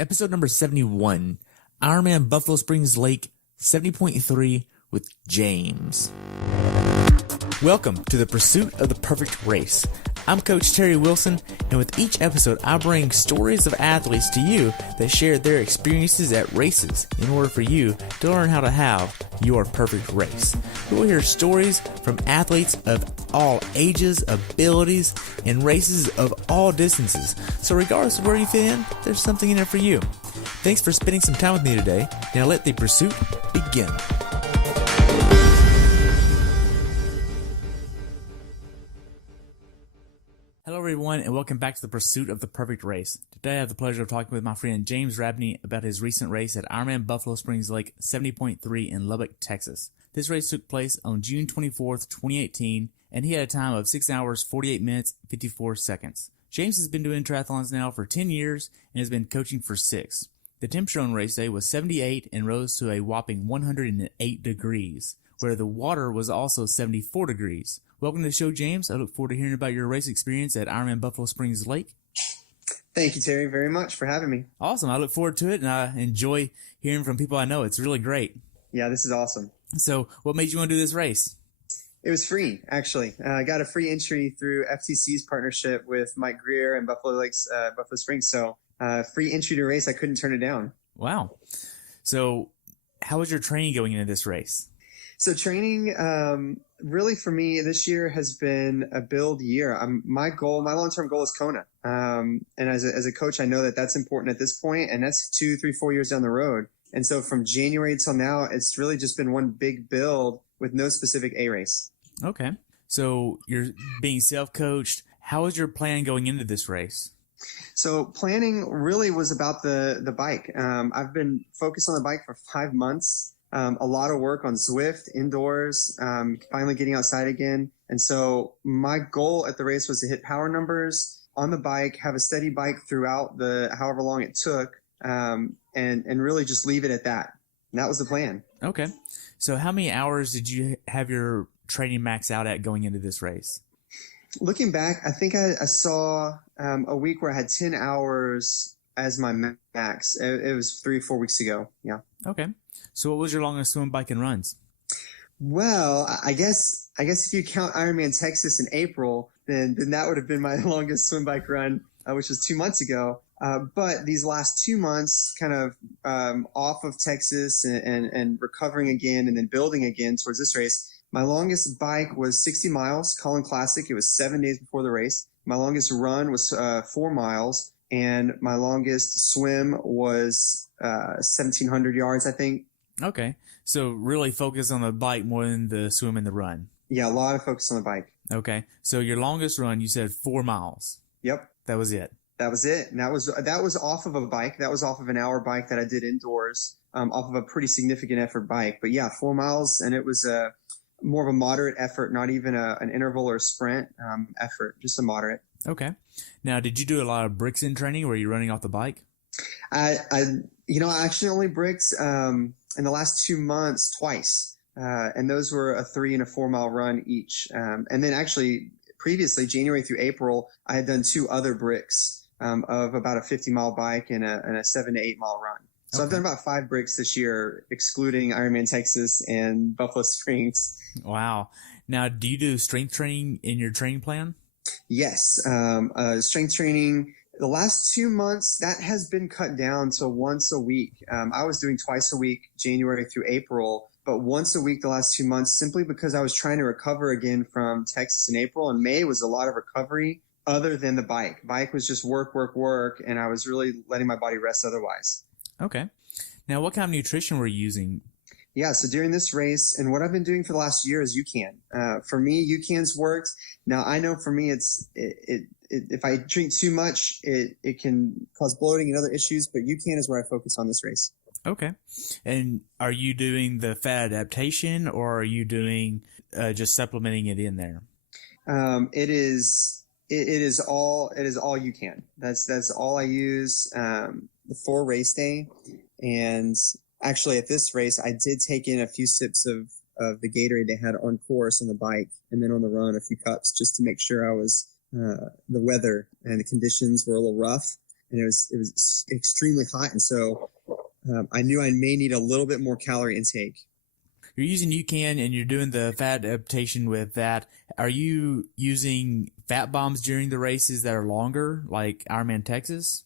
Episode number 71, Ironman Buffalo Springs Lake 70.3 with James. Welcome to the pursuit of the perfect race. I'm Coach Terry Wilson, and with each episode, I bring stories of athletes to you that share their experiences at races in order for you to learn how to have your perfect race. We will hear stories from athletes of all ages, abilities, and races of all distances. So regardless of where you fit in, there's something in it for you. Thanks for spending some time with me today. Now let the pursuit begin. Hello everyone, and welcome back to the pursuit of the perfect race. Today I have the pleasure of talking with my friend James Rahbany about his recent race at Ironman Buffalo Springs Lake 70.3 in Lubbock, Texas. This race took place on June 24th, 2018, and he had a time of 6 hours, 48 minutes, 54 seconds. James has been doing triathlons now for 10 years and has been coaching for 6. The temperature on race day was 78 and rose to a whopping 108 degrees, where the water was also 74 degrees. Welcome to the show, James. I look forward to hearing about your race experience at Ironman Buffalo Springs Lake. Thank you, Terry, very much for having me. Awesome. I look forward to it, and I enjoy hearing from people I know. It's really great. Yeah, this is awesome. So what made you want to do this race? It was free, actually. I got a free entry through FTC's partnership with Mike Greer and Buffalo Springs. So free entry to race, I couldn't turn it down. Wow. So how was your training going into this race? So training, really for me this year has been a build year. My long-term goal is Kona. And as a coach, I know that that's important at this point, and that's 2, 3, 4 years down the road. And so from January till now, it's really just been one big build with no specific A race. Okay. So you're being self-coached. How was your plan going into this race? So planning really was about the bike. I've been focused on the bike for 5 months. A lot of work on Zwift, indoors, finally getting outside again. And so my goal at the race was to hit power numbers on the bike, have a steady bike throughout however long it took, and really just leave it at that. And that was the plan. Okay. So how many hours did you have your training max out at going into this race? Looking back, I think I saw a week where I had 10 hours as my max. It was 3 or 4 weeks ago. Yeah. Okay. So what was your longest swim, bike, and runs? Well, I guess if you count Ironman Texas in April, then that would have been my longest swim, bike, run, which was 2 months ago. But these last 2 months, kind of off of Texas and recovering again and then building again towards this race, my longest bike was 60 miles, Collin Classic. It was 7 days before the race. My longest run was 4 miles, and my longest swim was 1,700 yards, I think. Okay. So really focus on the bike more than the swim and the run. Yeah, a lot of focus on the bike. Okay. So your longest run, you said 4 miles. Yep. That was it. That was it. And that was off of a bike. That was off of an hour bike that I did indoors, off of a pretty significant effort bike. But yeah, 4 miles, and it was more of a moderate effort, not even an interval or sprint effort, just a moderate. Okay. Now, did you do a lot of bricks in training, or were you running off the bike? I actually only bricked in the last 2 months twice. And those were a 3 and a 4 mile run each. And then actually previously, January through April, I had done 2 other bricks of about a 50 mile bike and a 7 to 8 mile run. So okay. I've done about 5 bricks this year, excluding Ironman Texas and Buffalo Springs. Wow. Now, do you do strength training in your training plan? Yes. Strength training. The last 2 months, that has been cut down to once a week. I was doing twice a week, January through April, but once a week the last 2 months, simply because I was trying to recover again from Texas in April, and May was a lot of recovery other than the bike. Bike was just work, and I was really letting my body rest otherwise. Okay. Now, what kind of nutrition were you using? Yeah, so during this race, and what I've been doing for the last year is UCAN. For me, UCAN's worked. Now, I know for me, if I drink too much, it can cause bloating and other issues, but UCAN is where I focus on this race. Okay. And are you doing the fat adaptation, or are you doing just supplementing it in there? It is all UCAN. That's all I use for race day. And actually, at this race, I did take in a few sips of the Gatorade they had on course on the bike, and then on the run, a few cups, just to make sure I was the weather and the conditions were a little rough. and it was extremely hot. And so I knew I may need a little bit more calorie intake. You're using UCAN and you're doing the fat adaptation with that. Are you using fat bombs during the races that are longer, like Ironman Texas?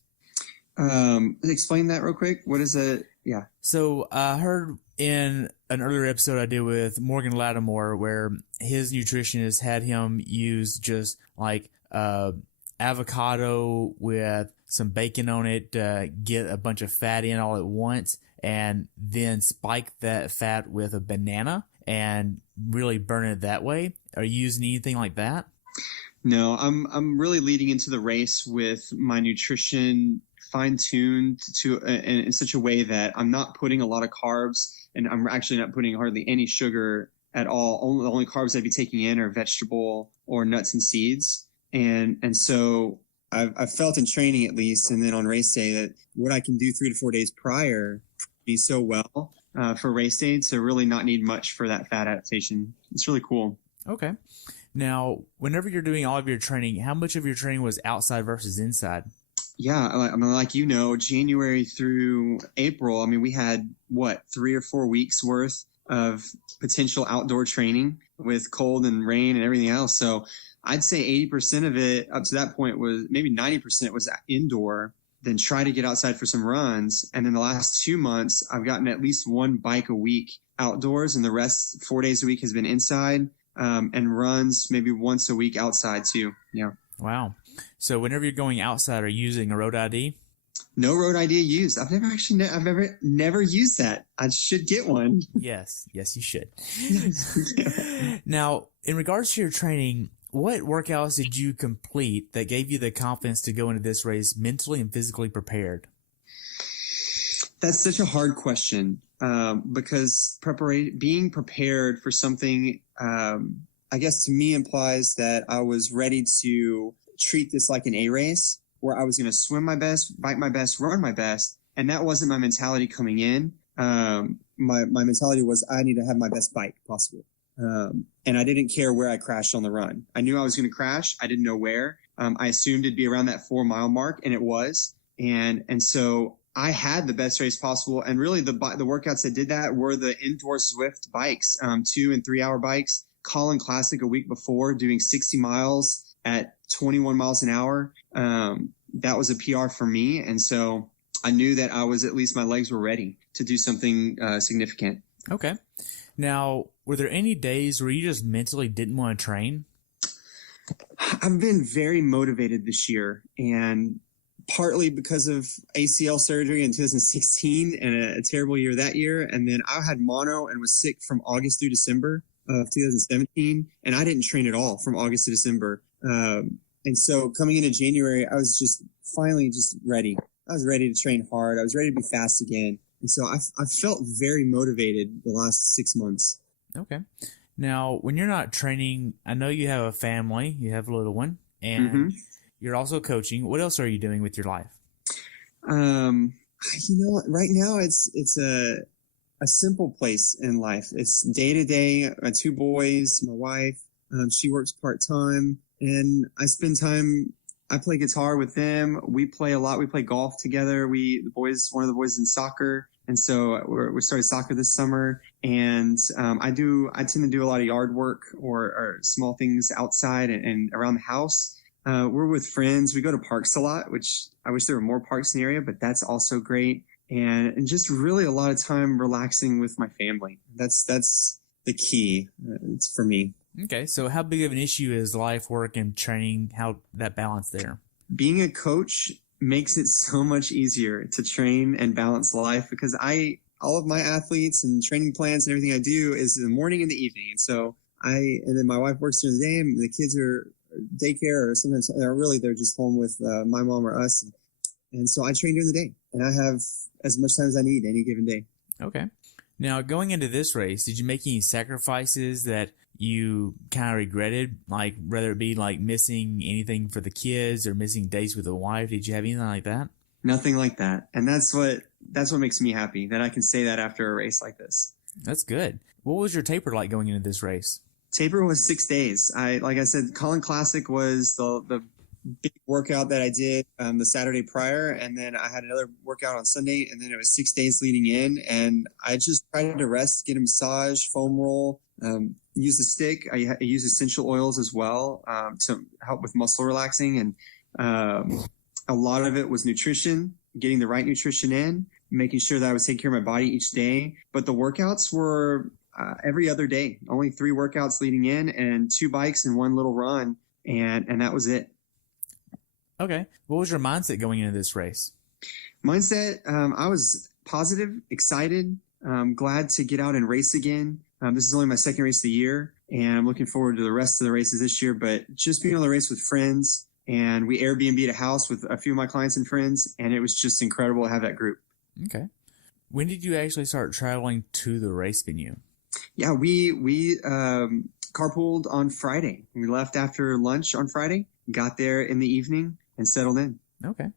Explain that real quick. What is it? Yeah. So I heard in an earlier episode I did with Morgan Lattimore where his nutritionist had him use just like avocado with some bacon on it, get a bunch of fat in all at once, and then spike that fat with a banana and really burn it that way. Are you using anything like that? No, I'm really leading into the race with my nutrition fine-tuned to in such a way that I'm not putting a lot of carbs, and I'm actually not putting hardly any sugar at all. The only carbs I'd be taking in are vegetable or nuts and seeds. And so I've felt in training at least, and then on race day, that what I can do 3 to 4 days prior be so well for race day to really not need much for that fat adaptation. It's really cool. Okay. Now, whenever you're doing all of your training, how much of your training was outside versus inside? Yeah, I mean, like, January through April, I mean, we had, 3 or 4 weeks worth of potential outdoor training with cold and rain and everything else. So I'd say 80% of it up to that point was, maybe 90% was indoor, then try to get outside for some runs. And then the last 2 months, I've gotten at least one bike a week outdoors, and the rest 4 days a week has been inside, and runs maybe once a week outside too. Yeah. Wow. So whenever you're going outside, are you using a road ID? No road ID used. I've never used that. I should get one. Yes, you should. Now, in regards to your training, what workouts did you complete that gave you the confidence to go into this race mentally and physically prepared? That's such a hard question, because being prepared for something, I guess to me implies that I was ready to treat this like an A race, where I was going to swim my best, bike my best, run my best. And that wasn't my mentality coming in. My mentality was I need to have my best bike possible. And I didn't care where I crashed on the run. I knew I was going to crash. I didn't know where. I assumed it'd be around that 4 mile mark, and it was. And so I had the best race possible. And really the workouts that did that were the indoor Zwift bikes, 2 and 3 hour bikes. Colin Classic a week before, doing 60 miles at 21 miles an hour. That was a PR for me. And so I knew that at least my legs were ready to do something significant. Okay. Now, were there any days where you just mentally didn't want to train? I've been very motivated this year, and partly because of ACL surgery in 2016 and a terrible year that year. And then I had mono and was sick from August through December of 2017, and I didn't train at all from August to December. And so coming into January, I was just finally just ready. I was ready to train hard. I was ready to be fast again. And so I felt very motivated the last 6 months. Okay. Now, when you're not training, I know you have a family, you have a little one, and you're also coaching. What else are you doing with your life? Right now it's a simple place in life. It's day to day. My 2 boys, my wife, she works part-time, and I spend time. I play guitar with them. We play a lot. We play golf together. One of the boys in soccer. And so we started soccer this summer, and I tend to do a lot of yard work or small things outside and around the house. We're with friends. We go to parks a lot, which I wish there were more parks in the area, but that's also great. And just really a lot of time relaxing with my family. That's the key. It's for me. Okay. So how big of an issue is life, work, and training? How that balance there? Being a coach makes it so much easier to train and balance life, because all of my athletes and training plans and everything I do is in the morning and the evening. And so and then my wife works during the day, and the kids are daycare, or sometimes they're just home with my mom or us. And so I train during the day, and I have as much time as I need any given day. Okay. Now, going into this race, did you make any sacrifices that you kind of regretted, like whether it be like missing anything for the kids or missing dates with the wife? Did you have anything like that? Nothing like that. And that's what makes me happy, that I can say that after a race like this. That's good. What was your taper like going into this race? Taper was 6 days. Like I said, Colin Classic was the big workout that I did the Saturday prior, and then I had another workout on Sunday, and then it was 6 days leading in, and I just tried to rest, get a massage, foam roll, use the stick. I use essential oils as well to help with muscle relaxing, and a lot of it was nutrition, getting the right nutrition in, making sure that I was taking care of my body each day. But the workouts were every other day, only 3 workouts leading in, and 2 bikes and 1 little run, and that was it. Okay. What was your mindset going into this race? Mindset, I was positive, excited, glad to get out and race again. This is only my second race of the year, and I'm looking forward to the rest of the races this year. But just being able to race with friends, and we Airbnb'd a house with a few of my clients and friends, and it was just incredible to have that group. Okay. When did you actually start traveling to the race venue? Yeah, we carpooled on Friday. We left after lunch on Friday, got there in the evening, and settled in. Okay.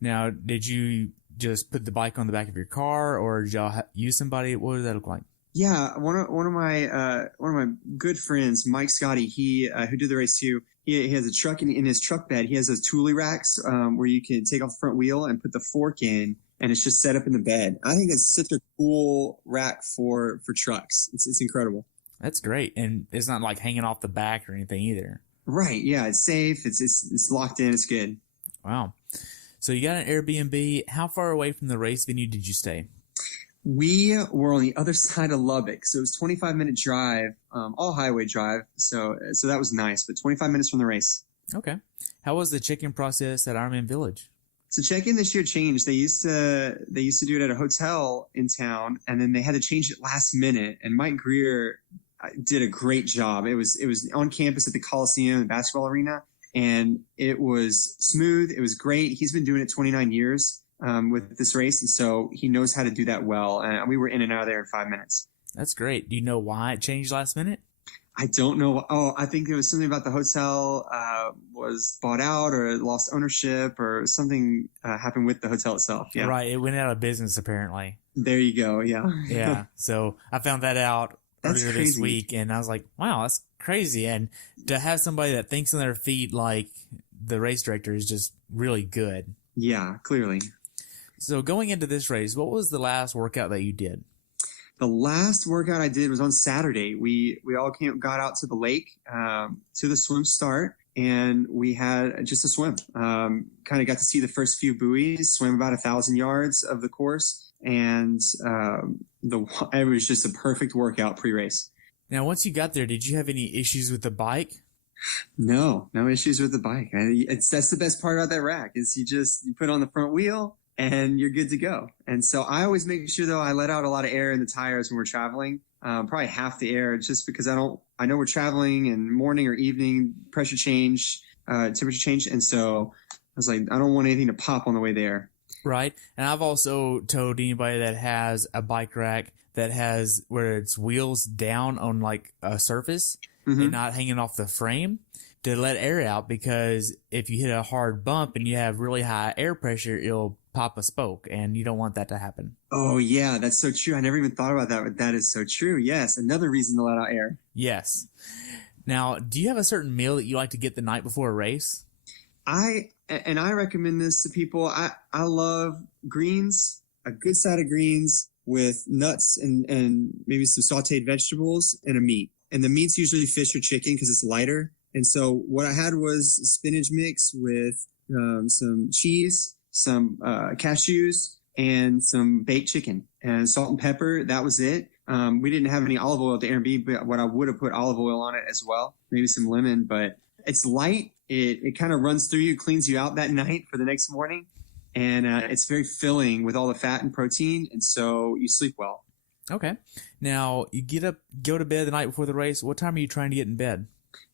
Now, did you just put the bike on the back of your car, or did y'all use somebody? What did that look like? Yeah, one of my good friends, Mike Scotty, who did the race too. He has a truck in his truck bed. He has those Thule racks where you can take off the front wheel and put the fork in, and it's just set up in the bed. I think that's such a cool rack for trucks. It's incredible. That's great, and it's not like hanging off the back or anything either. Right? Yeah, it's safe. It's locked in. It's good. Wow. So you got an Airbnb. How far away from the race venue did you stay? We were on the other side of Lubbock, so it was 25-minute drive, all highway drive. So that was nice, but 25 minutes from the race. Okay. How was the check-in process at Ironman Village? So check-in this year changed. They used to do it at a hotel in town, and then they had to change it last minute. And Mike Greer did a great job. It was on campus at the Coliseum, the basketball arena, and it was smooth. It was great. He's been doing it 29 years. With this race, and so he knows how to do that well. And we were in and out of there in 5 minutes. That's great. Do you know why it changed last minute? I don't know. Oh, I think there was something about the hotel was bought out or lost ownership or something happened with the hotel itself. Yeah, right. It went out of business apparently. There you go. Yeah. Yeah. So I found that out earlier this week, and I was like, wow, that's crazy. And to have somebody that thinks on their feet like the race director is just really good. Yeah, clearly. So going into this race, what was the last workout that you did? The last workout I did was on Saturday. We all got out to the lake, to the swim start, and we had just a swim. Kind of got to see the first few buoys, swam about 1,000 yards of the course, and it was just a perfect workout pre-race. Now, once you got there, did you have any issues with the bike? No issues with the bike. That's the best part about that rack is you put on the front wheel and you're good to go. And so I always make sure though I let out a lot of air in the tires when we're traveling, probably half the air, just because I know we're traveling and morning or evening pressure change, temperature change. And so I was like, I don't want anything to pop on the way there. Right. And I've also told anybody that has a bike rack that has where its wheels down on like a surface and not hanging off the frame, to let air out, because if you hit a hard bump and you have really high air pressure, it'll pop a spoke, and you don't want that to happen. Oh, yeah, that's so true. I never even thought about that, but that is so true. Yes, another reason to let out air. Yes. Now, do you have a certain meal that you like to get the night before a race? I recommend this to people. I love greens, a good side of greens with nuts and maybe some sauteed vegetables and a meat. And the meat's usually fish or chicken because it's lighter. And so what I had was spinach mix with some cheese, some cashews, and some baked chicken and salt and pepper. That was it. We didn't have any olive oil at the Airbnb, but what I would have put olive oil on it as well, maybe some lemon. But it's light. It kind of runs through you, cleans you out that night for the next morning. And it's very filling with all the fat and protein. And so you sleep well. Okay. Now, you go to bed the night before the race. What time are you trying to get in bed?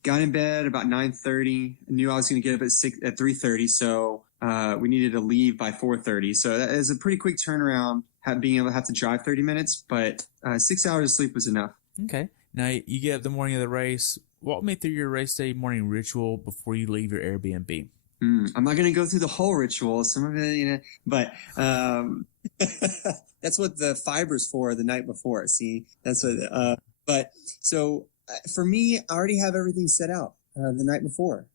Got in bed about 9:30. I knew I was going to get up at 3:30, so we needed to leave by 4:30. So that is a pretty quick turnaround, being able to have to drive 30 minutes, but 6 hours of sleep was enough. Okay. Now, you get up the morning of the race. Walk me through your race day morning ritual before you leave your Airbnb. I'm not going to go through the whole ritual. Some of it, but that's what the fiber's for the night before. See, that's what. But so for me, I already have everything set out the night before.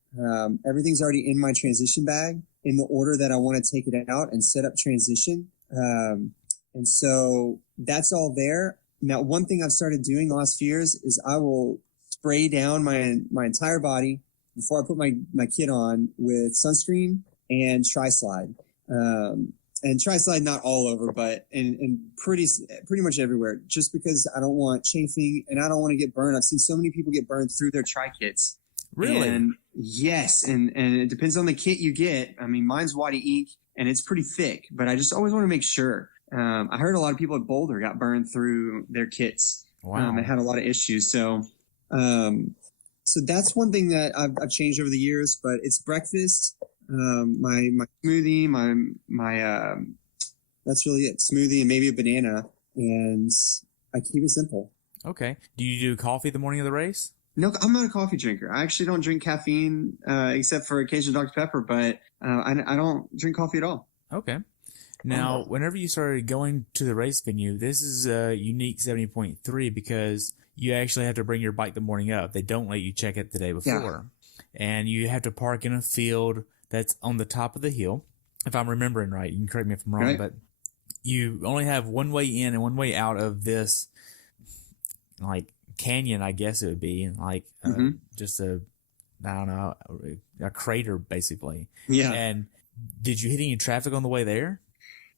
Everything's already in my transition bag in the order that I want to take it out and set up transition. And so that's all there. Now, one thing I've started doing the last few years is I will spray down my entire body before I put my kit on with sunscreen and tri-slide. And tri-slide not all over, but and pretty much everywhere, just because I don't want chafing and I don't want to get burned. I've seen so many people get burned through their tri-kits. Really? And yes, and it depends on the kit you get. I mean, mine's Waddy Ink, and it's pretty thick, but I just always want to make sure. I heard a lot of people at Boulder got burned through their kits. Wow. And had a lot of issues. So that's one thing that I've changed over the years, but it's breakfast. My smoothie, my that's really it. Smoothie and maybe a banana, and I keep it simple. Okay. Do you do coffee the morning of the race? No, I'm not a coffee drinker. I actually don't drink caffeine except for occasional Dr. Pepper, but I don't drink coffee at all. Okay. Now, whenever you started going to the race venue, this is a unique 70.3 because you actually have to bring your bike the morning of. They don't let you check it the day before. Yeah. And you have to park in a field that's on the top of the hill. If I'm remembering right, you can correct me if I'm wrong, but you only have one way in and one way out of this, like, canyon, I guess it would be, like just I don't know, a crater basically. Yeah. And did you hit any traffic on the way there?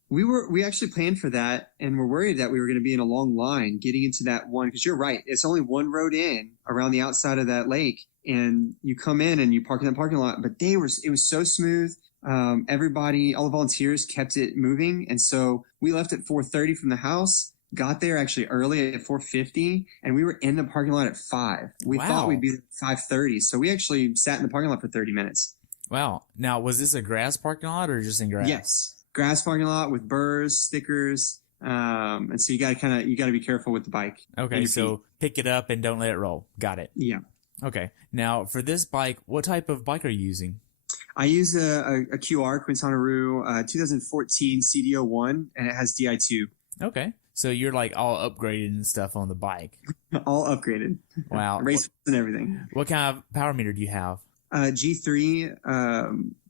We actually planned for that, and we're worried that we were going to be in a long line getting into that one, because you're right, it's only one road in around the outside of that lake, and you come in and you park in that parking lot. But it was so smooth. Everybody, all the volunteers kept it moving, and so we left at 4:30 from the house. Got there actually early at 4:50, and we were in the parking lot at 5. We thought we'd be there at 5:30, so we actually sat in the parking lot for 30 minutes. Wow. Now, was this a grass parking lot or just in grass? Yes, grass parking lot with burrs, stickers, and so you got to be careful with the bike. Okay, so pick it up and don't let it roll. Got it. Yeah. Okay. Now, for this bike, what type of bike are you using? I use a QR Quintana 2014 CDO1, and it has Di2. Okay. So you're like all upgraded and stuff on the bike. All upgraded. Wow. Race and everything. What kind of power meter do you have? G3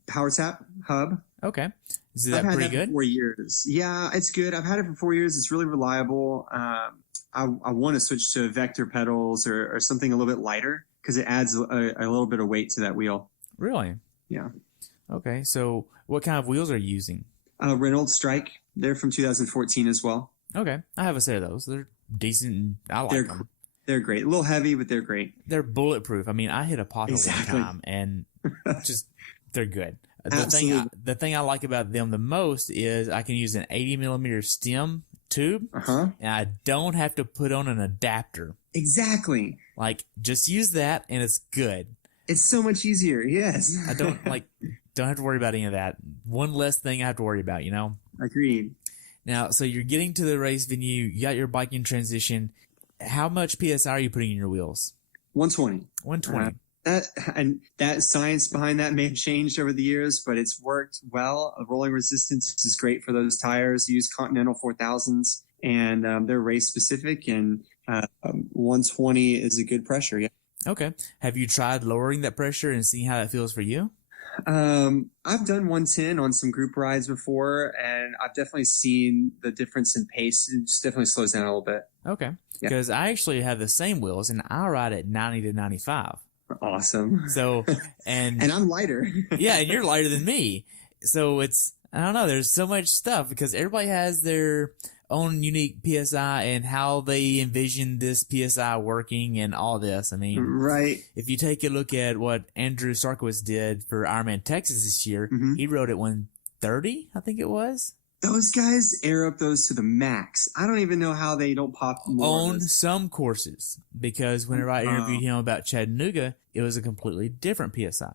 Power Tap hub. Okay. Is that I've had pretty that good? For 4 years. Yeah, it's good. I've had it for 4 years. It's really reliable. I want to switch to vector pedals or something a little bit lighter because it adds a little bit of weight to that wheel. Really? Yeah. Okay. So what kind of wheels are you using? Reynolds Strike. They're from 2014 as well. Okay. I have a set of those. They're decent and I like them. They're great. A little heavy, but they're great. They're bulletproof. I mean, I hit a pothole one time and they're good. The thing I like about them the most is I can use an 80 millimeter stem tube and I don't have to put on an adapter. Exactly. Like, just use that and it's good. It's so much easier. Yes. I don't have to worry about any of that. One less thing I have to worry about, you know? Agreed. Now, so you're getting to the race venue, you got your bike in transition. How much PSI are you putting in your wheels? 120. 120. That science behind that may have changed over the years, but it's worked well. Rolling resistance is great for those tires. Use Continental 4000s, and they're race specific, and 120 is a good pressure. Yeah. Okay. Have you tried lowering that pressure and seeing how that feels for you? I've done 110 on some group rides before, and I've definitely seen the difference in pace. It just definitely slows down a little bit. Okay. Because I actually have the same wheels, and I ride at 90 to 95. Awesome. So, and I'm lighter. Yeah, and you're lighter than me. So I don't know, there's so much stuff because everybody has their own unique PSI and how they envision this PSI working and all this. I mean, right. If you take a look at what Andrew Sarkowitz did for Ironman Texas this year, he rode at 130, I think it was. Those guys air up those to the max. I don't even know how they don't pop more. On some courses, because whenever I interviewed him about Chattanooga, it was a completely different PSI.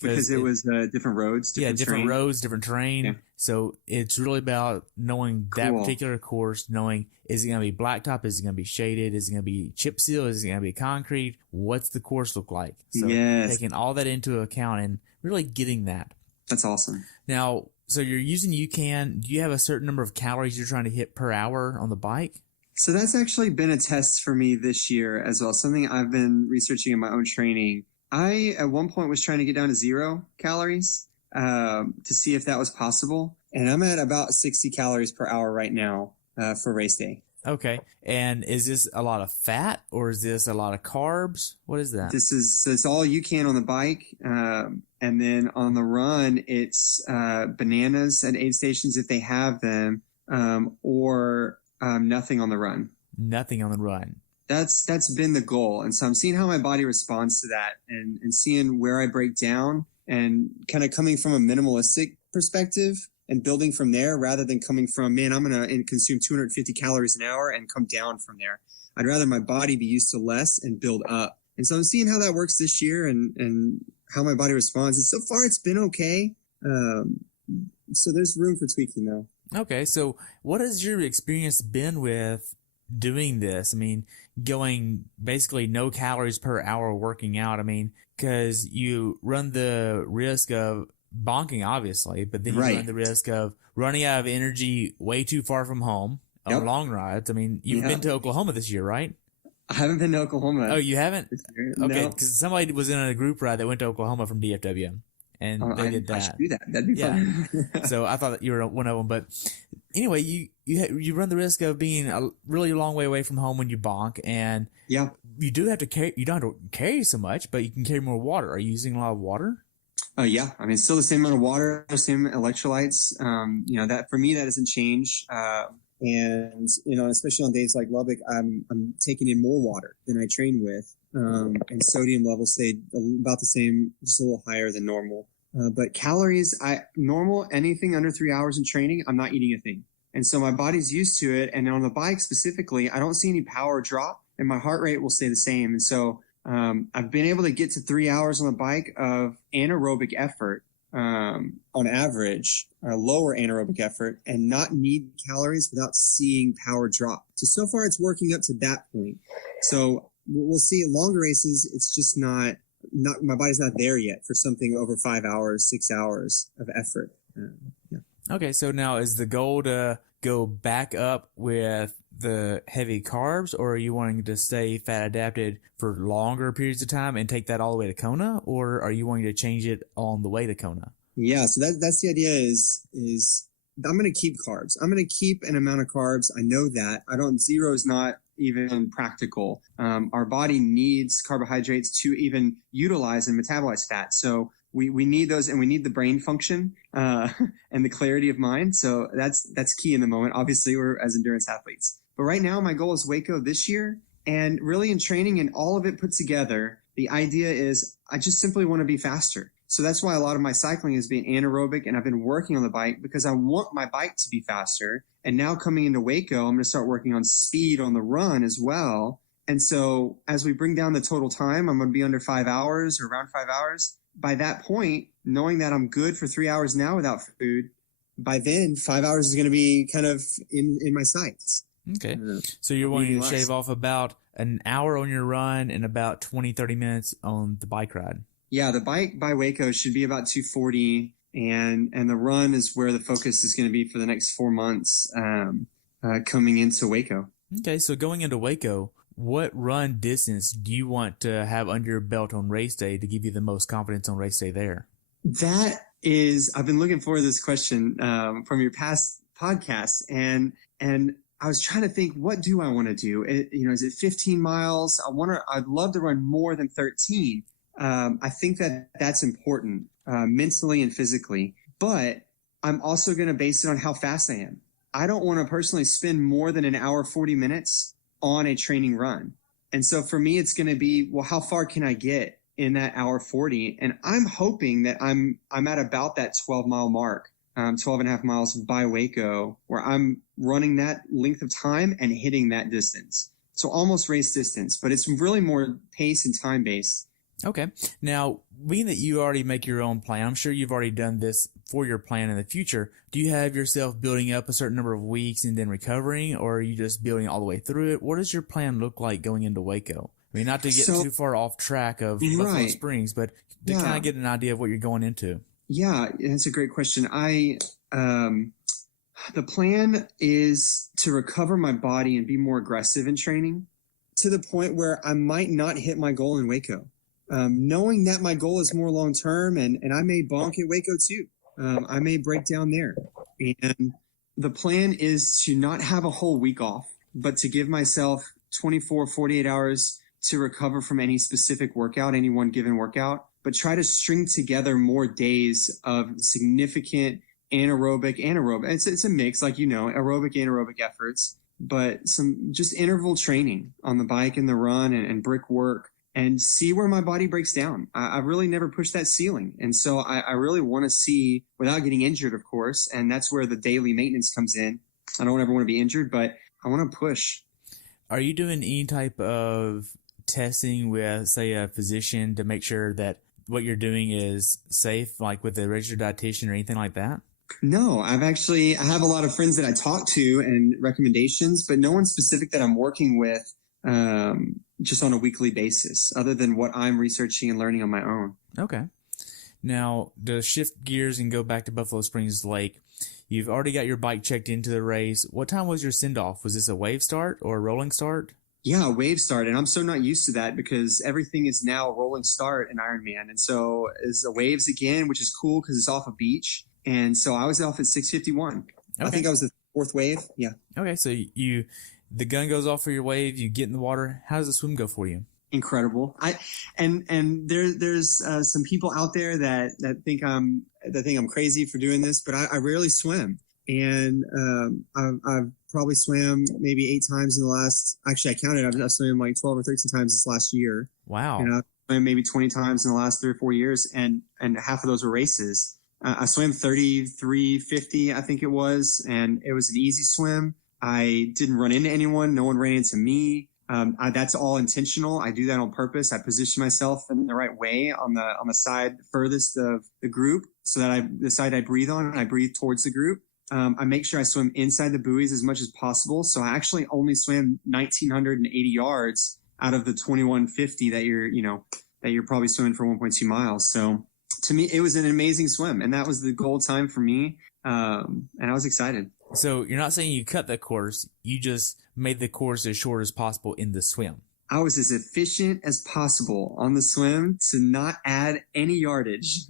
Because it was different roads, different roads, different terrain. Yeah. So it's really about knowing that particular course, knowing is it going to be blacktop, is it going to be shaded, is it going to be chip seal, is it going to be concrete, what's the course look like? So taking all that into account and really getting that. That's awesome. Now, so you're using UCAN. Do you have a certain number of calories you're trying to hit per hour on the bike? So that's actually been a test for me this year as well. Something I've been researching in my own training. I at one point was trying to get down to 0 calories to see if that was possible. And I'm at about 60 calories per hour right now for race day. Okay. And is this a lot of fat or is this a lot of carbs? What is that? So it's all UCAN on the bike. And then on the run, it's bananas at aid stations if they have them, or nothing on the run. Nothing on the run. That's been the goal. And so I'm seeing how my body responds to that and seeing where I break down and kind of coming from a minimalistic perspective and building from there rather than coming from, man, I'm going to consume 250 calories an hour and come down from there. I'd rather my body be used to less and build up. And so I'm seeing how that works this year and how my body responds. And so far it's been okay. So there's room for tweaking though. Okay. So what has your experience been with doing this? I mean, going basically no calories per hour working out. I mean, because you run the risk of bonking, obviously, but then you run the risk of running out of energy way too far from home on long rides. I mean, you've been to Oklahoma this year, right? I haven't been to Oklahoma. Oh, you haven't? Okay, No. because somebody was in a group ride that went to Oklahoma from DFW, and they did that. I should do that. That'd be fun. So I thought that you were one of them. But anyway, you run the risk of being a really long way away from home when you bonk, and you do have to carry. You don't have to carry so much, but you can carry more water. Are you using a lot of water? Yeah, I mean, it's still the same amount of water, same electrolytes. That for me, that doesn't change. And especially on days like Lubbock, I'm taking in more water than I train with, and sodium levels stayed about the same, just a little higher than normal. But calories, anything under 3 hours in training, I'm not eating a thing. And so my body's used to it. And on the bike specifically, I don't see any power drop and my heart rate will stay the same. And so I've been able to get to 3 hours on the bike of anaerobic effort on average, lower anaerobic effort, and not need calories without seeing power drop. So far it's working up to that point. So we'll see longer races. It's just not my body's not there yet for something over 5 hours, 6 hours of effort. Okay. So now is the goal to go back up with the heavy carbs, or are you wanting to stay fat adapted for longer periods of time and take that all the way to Kona, or are you wanting to change it on the way to Kona? Yeah, so that's the idea is I'm going to keep carbs. I'm going to keep an amount of carbs. I know that. Zero is not even practical. Our body needs carbohydrates to even utilize and metabolize fat. So we need those, and we need the brain function and the clarity of mind. So that's key in the moment. Obviously, we're as endurance athletes. But right now, my goal is Waco this year. And really in training and all of it put together, the idea is I just simply want to be faster. So that's why a lot of my cycling is being anaerobic, and I've been working on the bike because I want my bike to be faster. And now coming into Waco, I'm going to start working on speed on the run as well. And so as we bring down the total time, I'm going to be under 5 hours or around 5 hours. By that point, knowing that I'm good for 3 hours now without food, by then 5 hours is going to be kind of in my sights. Okay. So you're wanting to shave off about an hour on your run and about 20, 30 minutes on the bike ride. Yeah, the bike by Waco should be about 240, and the run is where the focus is going to be for the next 4 months coming into Waco. Okay, so going into Waco, what run distance do you want to have under your belt on race day to give you the most confidence on race day there? I've been looking forward to this question from your past podcasts, and I was trying to think, what do I want to do? Is it 15 miles? I'd love to run more than 13. I think that's important mentally and physically, but I'm also going to base it on how fast I am. I don't want to personally spend more than an hour, 40 minutes on a training run. And so for me, it's going to be, well, how far can I get in that hour 40? And I'm hoping that I'm at about that 12-mile mark, 12 and a half miles by Waco, where I'm running that length of time and hitting that distance. So almost race distance, but it's really more pace and time based. Okay. Now, being that you already make your own plan, I'm sure you've already done this for your plan in the future. Do you have yourself building up a certain number of weeks and then recovering, or are you just building all the way through it? What does your plan look like going into Waco? I mean, not to get too far off track of Buffalo Springs, but to kind of get an idea of what you're going into. Yeah, that's a great question. The plan is to recover my body and be more aggressive in training to the point where I might not hit my goal in Waco. knowing that my goal is more long-term, and I may bonk at Waco too. I may break down there. And the plan is to not have a whole week off, but to give myself 24, 48 hours to recover from any specific workout, any one given workout, but try to string together more days of significant anaerobic. It's a mix, like, aerobic, anaerobic efforts, but some just interval training on the bike and the run and brick work, and see where my body breaks down. I really never pushed that ceiling. And so I really want to see, without getting injured, of course, and that's where the daily maintenance comes in. I don't ever want to be injured, but I want to push. Are you doing any type of testing with, say, a physician to make sure that what you're doing is safe, like with a registered dietitian or anything like that? No, I have a lot of friends that I talk to and recommendations, but no one specific that I'm working with just on a weekly basis, other than what I'm researching and learning on my own. Okay. Now, to shift gears and go back to Buffalo Springs Lake, you've already got your bike checked into the race. What time was your send-off? Was this a wave start or a rolling start? Yeah, wave start. And I'm so not used to that because everything is now rolling start in Ironman. And so it's the waves again, which is cool because it's off a beach. And so I was off at 6:51. Okay. I think I was the fourth wave. Yeah. Okay, so the gun goes off for your wave, you get in the water. How does the swim go for you? Incredible. There's some people out there that think I'm crazy for doing this, but I rarely swim. And I've probably swam maybe 8 times in the last, actually I counted, I've swam like 12 or 13 times this last year. Wow. And I've swam maybe 20 times in the last 3 or 4 years, and half of those were races. I swam 33:50, I think it was, and it was an easy swim. I didn't run into anyone. No one ran into me. That's all intentional. I do that on purpose. I position myself in the right way on the side furthest of the group, so that the side I breathe on, I breathe towards the group. I make sure I swim inside the buoys as much as possible. So I actually only swam 1,980 yards out of the 2,150 that you're probably swimming for 1.2 miles. So to me, it was an amazing swim, and that was the goal time for me. And I was excited. So you're not saying you cut the course, you just made the course as short as possible in the swim. I was as efficient as possible on the swim to not add any yardage.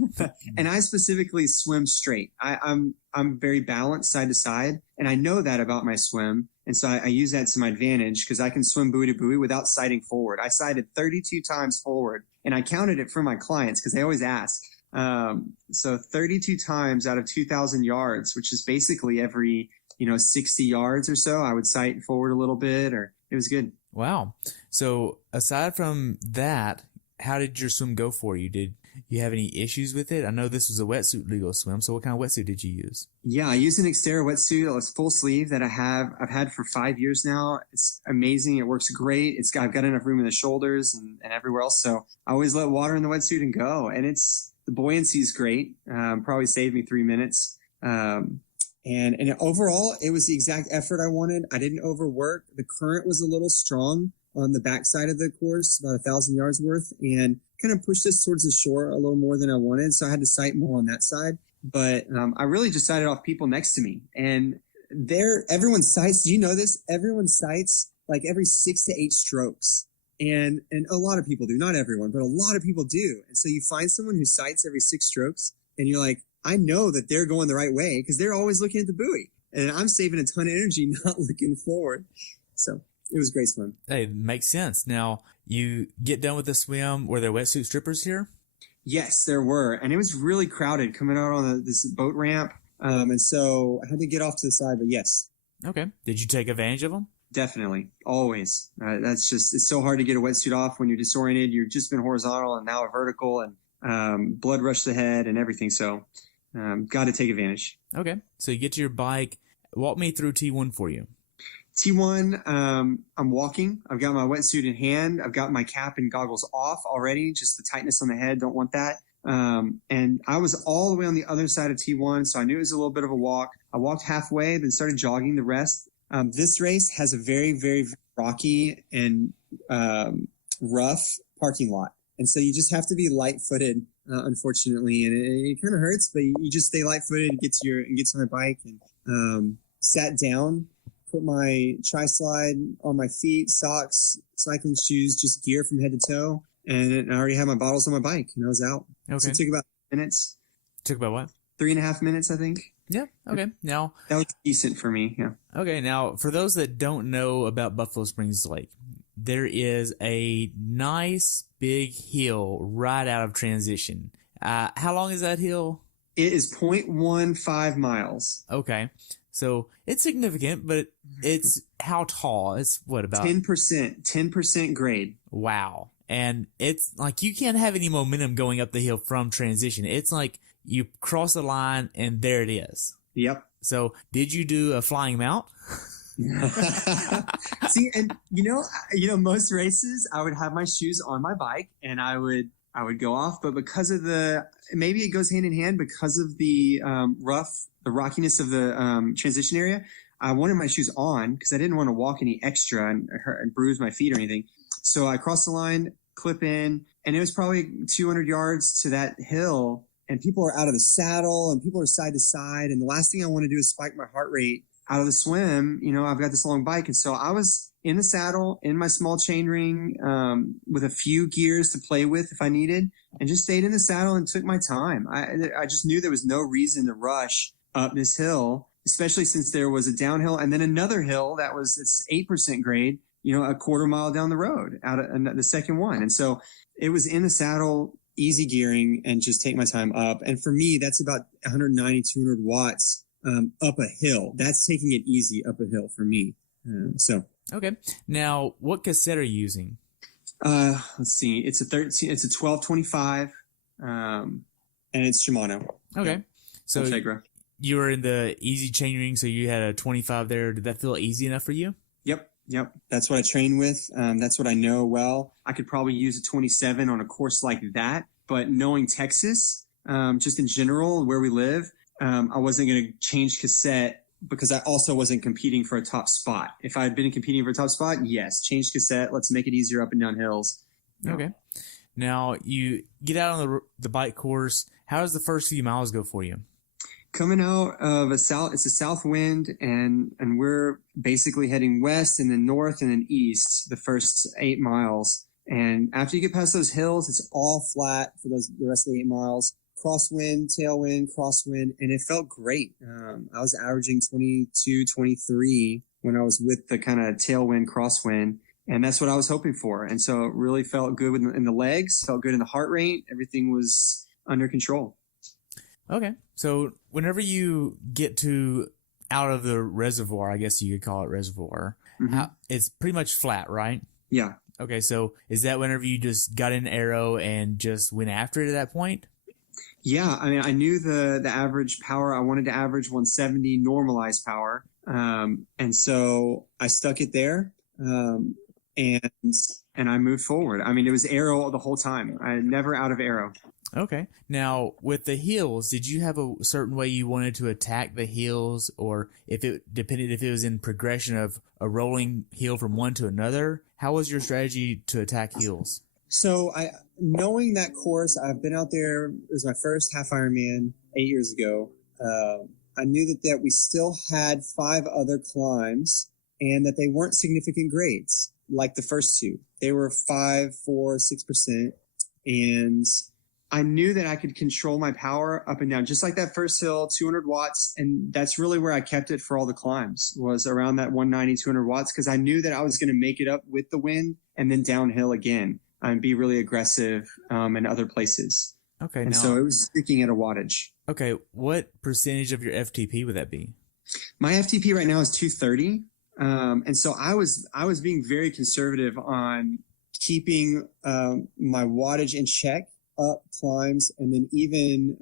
And I specifically swim straight. I'm very balanced side to side, and I know that about my swim. And so I use that to my advantage because I can swim buoy to buoy without sighting forward. I sighted 32 times forward, and I counted it for my clients because they always ask. So 32 times out of 2,000 yards, which is basically every, 60 yards or so, I would sight forward a little bit, or it was good. Wow. So aside from that, how did your swim go for you? Did you have any issues with it? I know this was a wetsuit legal swim. So what kind of wetsuit did you use? Yeah, I used an Xterra wetsuit. It was full sleeve that I've had for 5 years now. It's amazing. It works great. I've got enough room in the shoulders and everywhere else. So I always let water in the wetsuit and go. And the buoyancy is great. Probably saved me 3 minutes. And overall, it was the exact effort I wanted. I didn't overwork. The current was a little strong on the backside of the course, about 1,000 yards worth, and kind of pushed us towards the shore a little more than I wanted. So I had to sight more on that side. But I really just sighted off people next to me. And everyone sights. Do you know this? Everyone sights like every 6 to 8 strokes. And a lot of people do. Not everyone, but a lot of people do. And so you find someone who sights every 6 strokes, and you're like, I know that they're going the right way because they're always looking at the buoy. And I'm saving a ton of energy not looking forward. So it was a great swim. Hey, makes sense. Now, you get done with the swim. Were there wetsuit strippers here? Yes, there were. And it was really crowded coming out on this boat ramp. And so I had to get off to the side, but yes. Okay. Did you take advantage of them? Definitely. Always. It's so hard to get a wetsuit off when you're disoriented. You've just been horizontal and now a vertical, and blood rushed the head and everything. So got to take advantage. Okay. So you get to your bike. Walk me through T1 for you. T1, I'm walking. I've got my wetsuit in hand. I've got my cap and goggles off already. Just the tightness on the head. Don't want that. And I was all the way on the other side of T1, so I knew it was a little bit of a walk. I walked halfway, then started jogging the rest. This race has a very, very rocky and rough parking lot. And so you just have to be light-footed, unfortunately. And it kind of hurts, but you just stay light-footed and get to my bike. And sat down, put my tri-slide on my feet, socks, cycling shoes, just gear from head to toe. and I already had my bottles on my bike, and I was out. Okay. So it took about minutes. Took about what? 3.5 minutes, I think. Yeah. Okay. Now that was decent for me. Yeah. Okay. Now, for those that don't know about Buffalo Springs Lake, there is a nice big hill right out of transition. How long is that hill? It is 0.15 miles. Okay. So it's significant, but it's how tall? It's what, about 10% grade. Wow. And it's like you can't have any momentum going up the hill from transition. It's like you cross the line and there it is. Yep. So did you do a flying mount? See, and you know, most races I would have my shoes on my bike and I would go off, but because of maybe it goes hand in hand because of the rockiness of the transition area, I wanted my shoes on because I didn't want to walk any extra and bruise my feet or anything. So I crossed the line, clip in, and it was probably 200 yards to that hill, and people are out of the saddle and people are side to side, and the last thing I want to do is spike my heart rate out of the swim. You know, I've got this long bike, and so I was in the saddle in my small chain ring with a few gears to play with if I needed, and just stayed in the saddle and took my time. I just knew there was no reason to rush up this hill, especially since there was a downhill and then another hill it's 8% grade, you know, a quarter mile down the road out of the second one. And so it was in the saddle, easy gearing, and just take my time up. And for me, that's about 190, 200 watts up a hill. That's taking it easy up a hill for me. Okay. Now, what cassette are you using? Let's see. It's a 1225, and it's Shimano. Okay. Yeah. So Integra. You were in the easy chain ring, so you had a 25 there. Did that feel easy enough for you? Yep. That's what I train with. That's what I know well. I could probably use a 27 on a course like that, but knowing Texas, just in general, where we live, I wasn't going to change cassette because I also wasn't competing for a top spot. If I had been competing for a top spot, yes, change cassette. Let's make it easier up and down hills. Okay. Now, you get out on the bike course. How does the first few miles go for you? Coming out of it's a south wind, and we're basically heading west and then north and then east the first 8 miles. And after you get past those hills, it's all flat for the rest of the 8 miles. Crosswind, tailwind, crosswind, and it felt great. I was averaging 22, 23 when I was with the kind of tailwind, crosswind, and that's what I was hoping for. And so it really felt good in the legs, felt good in the heart rate. Everything was under control. Okay. So whenever you get out of the reservoir, I guess you could call it reservoir, it's pretty much flat, right? Yeah. Okay. So is that whenever you just got an arrow and just went after it at that point? Yeah. I mean, I knew the average power. I wanted to average 170 normalized power. And so I stuck it there. And I moved forward. I mean, it was arrow the whole time. I never out of arrow. Okay. Now, with the hills, did you have a certain way you wanted to attack the hills, or if it was in progression of a rolling hill from one to another? How was your strategy to attack hills? So knowing that course, I've been out there. It was my first half Ironman 8 years ago. I knew that we still had 5 other climbs and that they weren't significant grades like the first 2. They were 5, 4, 6%. And I knew that I could control my power up and down, just like that first hill, 200 watts. And that's really where I kept it for all the climbs, was around that 190, 200 watts, because I knew that I was going to make it up with the wind and then downhill again and be really aggressive in other places. Okay. And so it was sticking at a wattage. Okay. What percentage of your FTP would that be? My FTP right now is 230. And so I was being very conservative on keeping my wattage in check, up climbs, and then even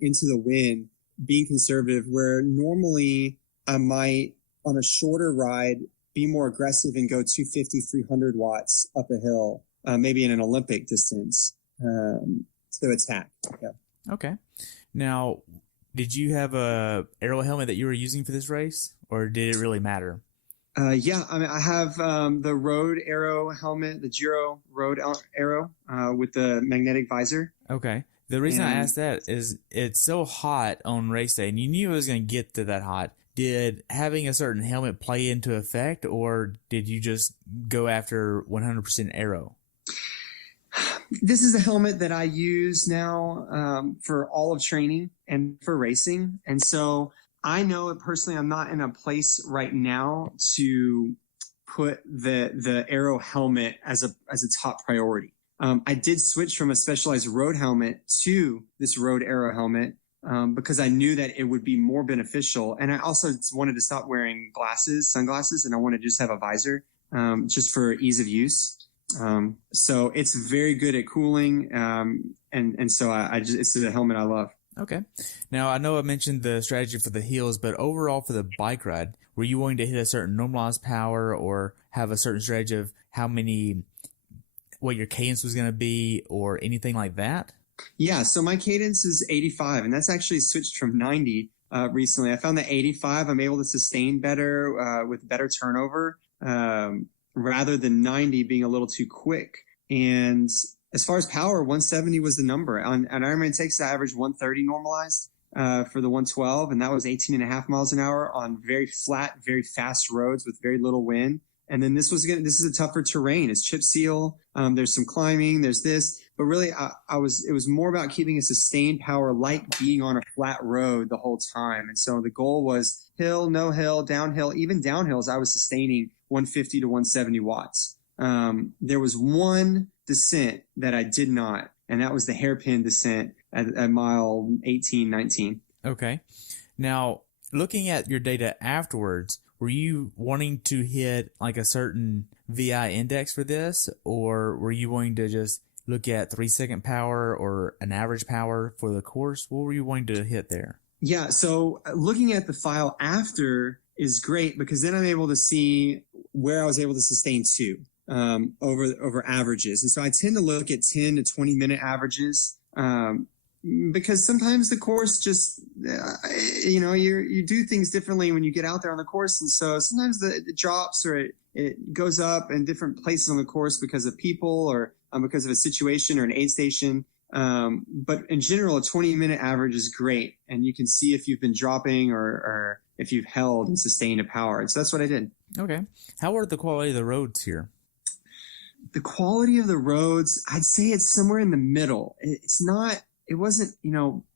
into the wind, being conservative, where normally I might on a shorter ride be more aggressive and go 250, 300 watts up a hill, maybe in an Olympic distance to attack. Yeah. Okay. Now, did you have a arrow helmet that you were using for this race, or did it really matter? Yeah, I mean, I have the Road Arrow helmet, the Giro Road Arrow with the magnetic visor. Okay. The reason I asked that is it's so hot on race day, and you knew it was going to get to that hot. Did having a certain helmet play into effect, or did you just go after 100% arrow? This is a helmet that I use now for all of training and for racing. And so I know it personally, I'm not in a place right now to put the Aero helmet as a top priority. I did switch from a specialized road helmet to this road Aero helmet because I knew that it would be more beneficial. And I also wanted to stop wearing sunglasses, and I wanted to just have a visor just for ease of use. So it's very good at cooling. And so it's a helmet I love. Okay. Now, I know I mentioned the strategy for the heels, but overall for the bike ride, were you wanting to hit a certain normalized power or have a certain strategy of what your cadence was going to be or anything like that? Yeah. So my cadence is 85, and that's actually switched from 90 recently. I found that 85, I'm able to sustain better with better turnover rather than 90 being a little too quick. And as far as power, 170 was the number. On Ironman Texas, I averaged 130 normalized for the 112, and that was 18.5 miles an hour on very flat, very fast roads with very little wind. And then this is a tougher terrain. It's chip seal. There's some climbing. There's this, but really, it was more about keeping a sustained power, like being on a flat road the whole time. And so the goal was hill, no hill, downhill. Even downhills, I was sustaining 150 to 170 watts. There was one descent that I did not, and that was the hairpin descent at mile 18, 19. Okay. Now, looking at your data afterwards, were you wanting to hit like a certain VI index for this, or were you wanting to just look at 3-second power or an average power for the course? What were you wanting to hit there? Yeah, so looking at the file after is great because then I'm able to see where I was able to sustain to over averages. And so I tend to look at 10 to 20 minute averages because sometimes the course just, you do things differently when you get out there on the course. And so sometimes it drops or it goes up in different places on the course because of people or because of a situation or an aid station. But in general, a 20-minute average is great. And you can see if you've been dropping or if you've held and sustained a power. And so that's what I did. Okay. How are the quality of the roads here? The quality of the roads, I'd say it's somewhere in the middle. It wasn't,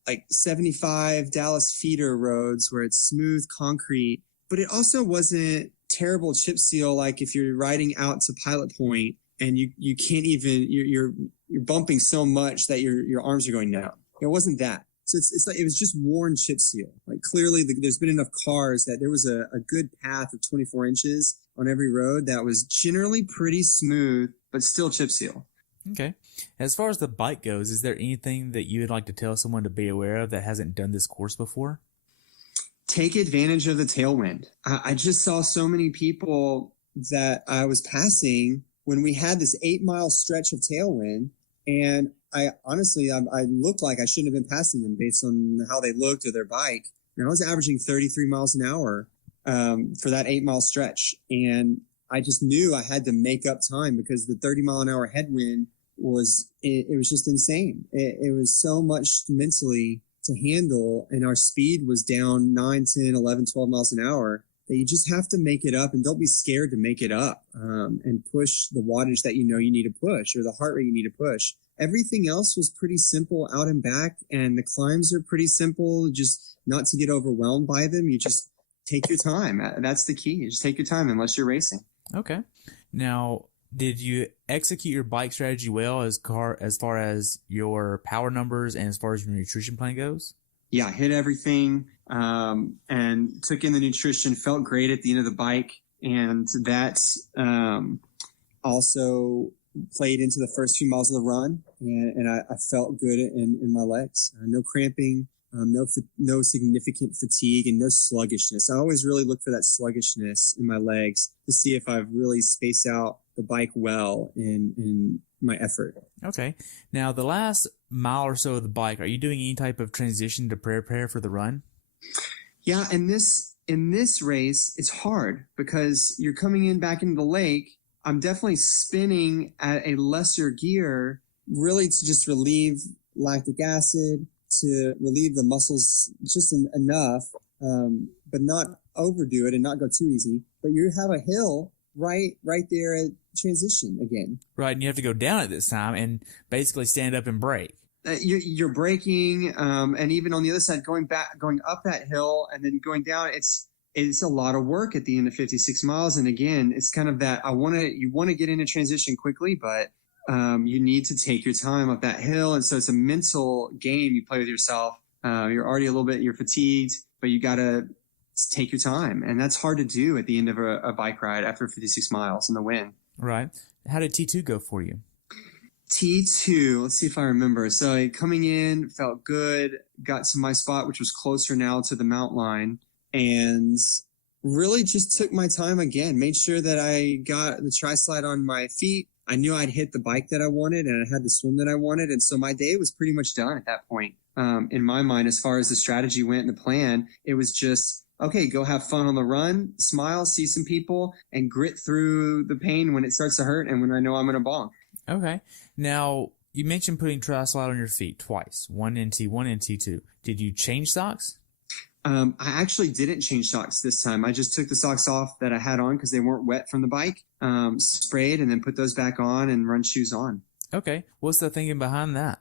like 75 Dallas feeder roads where it's smooth concrete, but it also wasn't terrible chip seal. Like if you're riding out to Pilot Point and you can't even, you're bumping so much that your arms are going numb. It wasn't that. So it's like, it was just worn chip seal. Like clearly there's been enough cars that there was a good path of 24 inches on every road that was generally pretty smooth, but still chip seal. Okay. As far as the bike goes, is there anything that you would like to tell someone to be aware of that hasn't done this course before? Take advantage of the tailwind. I just saw so many people that I was passing when we had this 8-mile stretch of tailwind. And I honestly looked like I shouldn't have been passing them based on how they looked or their bike. And I was averaging 33 miles an hour for that 8-mile stretch. And I just knew I had to make up time because the 30-mile-an-hour headwind was just insane. It was so much mentally to handle, and our speed was down 9, 10, 11, 12 miles an hour that you just have to make it up, and don't be scared to make it up and push the wattage that you need to push or the heart rate you need to push. Everything else was pretty simple out and back, and the climbs are pretty simple, just not to get overwhelmed by them. You just take your time. That's the key. You just take your time unless you're racing. Okay. Now, did you execute your bike strategy well as far as your power numbers and as far as your nutrition plan goes? Yeah, I hit everything and took in the nutrition, felt great at the end of the bike. And that also played into the first few miles of the run. And I felt good in my legs. No cramping, no significant fatigue, and no sluggishness. I always really look for that sluggishness in my legs to see if I've really spaced out the bike well in my effort. Okay. Now, the last mile or so of the bike, are you doing any type of transition to prepare for the run? Yeah, in this race, it's hard because you're coming in back into the lake. I'm definitely spinning at a lesser gear, really to just relieve lactic acid, to relieve the muscles just enough, but not overdo it and not go too easy. But you have a hill right there at transition again. Right, and you have to go down at this time and basically stand up and brake. You're braking, and even on the other side, going up that hill and then going down, it's a lot of work at the end of 56 miles. And again, it's kind of that you want to get into transition quickly, but you need to take your time up that hill. And so it's a mental game you play with yourself. You're already you're fatigued, but you got to take your time. And that's hard to do at the end of a bike ride after 56 miles in the wind. Right. How did T2 go for you? T2, let's see if I remember. So coming in, felt good, got to my spot, which was closer now to the mount line, and really just took my time again, made sure that I got the tri-slide on my feet. I knew I'd hit the bike that I wanted, and I had the swim that I wanted. And so my day was pretty much done at that point. In my mind, as far as the strategy went and the plan, it was just, okay, go have fun on the run, smile, see some people, and grit through the pain when it starts to hurt and when I know I'm going to bonk. Okay. Now, you mentioned putting tri-slide on your feet twice, one in T1 and T2. Did you change socks? I actually didn't change socks this time. I just took the socks off that I had on because they weren't wet from the bike, sprayed, and then put those back on and run shoes on. Okay. What's the thinking behind that?